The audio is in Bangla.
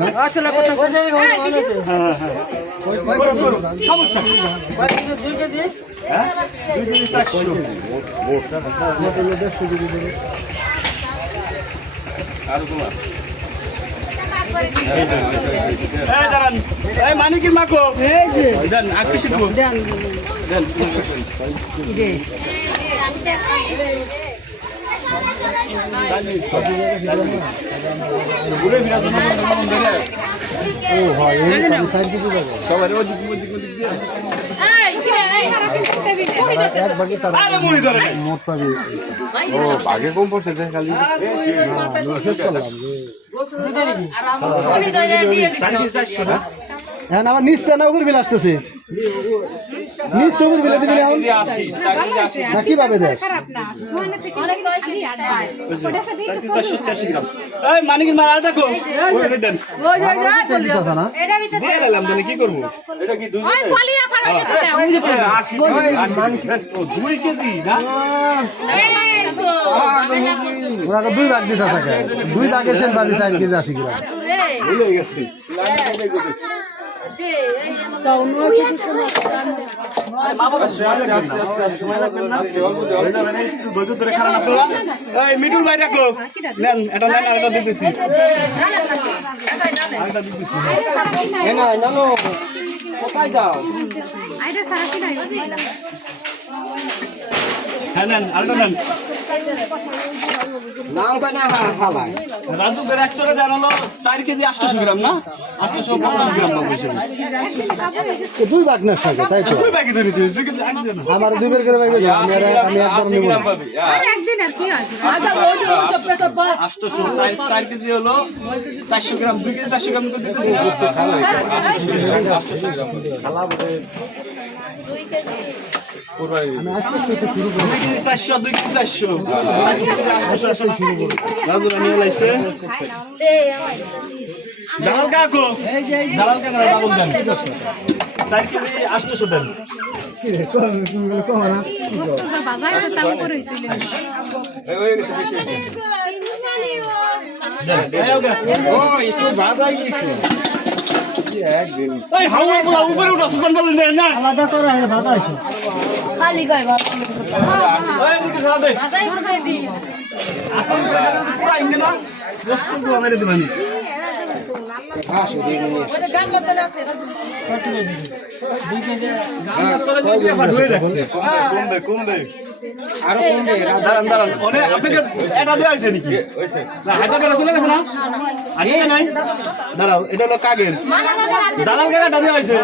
না আসলে কথা হ্যাঁ হ্যাঁ সমস্যা 2 কেজি হ্যাঁ 2 কেজি 400 মোটামুটি 150 কেজি দেবে আর তোমার এই দাঁড়ান এই মানিকের মাকো এই যে দেন আর কিছু দেব দেন দেন দে ঘুরে ফিরা জন্য ধরে ও হয় এই 60 কেজি দেবে সবাই ওদিক দিয়ে এই কি এই বাকি তার আরে মুড়ি ধরে নাই মোট পাবি ও বাগে কম পড়ছে যে খালি শেষ করলাম মুড়ি ধরে দিয়ে দিছি হ্যাঁ আবার নিচটা না উপর বিল আসতেছে নিচ তো উপর বিলে দিবি এখন না কিভাবে দেখ এই মানিকের মার আটা কো ওই দেন ওই দিতাছ না এটা ভিতরে দিয়ে দিলাম মানে কি করব এটা কি 2 কেজি পলিয়া ফাড়া দিতে 80 ও 2 কেজি না ওরা 2 ভাগ দিতা থাকে 2 ভাগের সেন বাদি 4 কেজি 80 গ্রাম ভুলে গেছে মিটুল ভাই রাখো নেন এটা নেন আরেকটা দিতেছি কোথায় যাও হ্যাঁ নেন আরেকটা নেন নাম কই না হালাই রাজু করে এক চরে দেন হলো 4 কেজি 800 গ্রাম না 850 গ্রাম পাবো হিসেবে 2 ভাগ না থাকে তাই তো 2 প্যাকেট দিয়েছি 2 কেজি এক দেন আমার 2 বের করে বাইবে আমি একবার নেব না একদিন আর কি আছে আচ্ছা ওই যে 800 4 কেজি হলো 400 গ্রাম 2 কেজি 400 গ্রাম করে দিতেছি না 800 গ্রাম খালা বলে 2 কেজি আমি আজকে থেকে শুরু করব 2 কেজি 400 2 কেজি 400 4 কেজি 800 শুরু করব রাজু নিয়ে লাইছে দে আমার জালাল কাকু জালাল কাকা ডাবল দেন 4 কেজি 800 দেন কি রে তুমি বলে কম না বস্তু যা বাজার তাও করে হইছিল হয়ে গেছে বেশি ও একটু বাজাই একটু একদিন এই হাওয়া বলা উপরে উঠা সুতান বলেন না আলাদা করে এটা বাজা আছে খালি গায় বাবা এই দিকে সারা দে বাজাই করে দি আতন করে পুরো ইংনে না বস্তু গুলো মেরে দিবানি ওটা গান মত না আছে কমবে আরো কমবে দাঁড়ান ওনে আপনাকে এটা দেওয়া হয়েছে নাকি না হায়দ্রাবাদ চলে গেছে না আগে নাই দাঁড়াও এটা হলো কাগের জালাল কাকাটা দেওয়া হয়েছে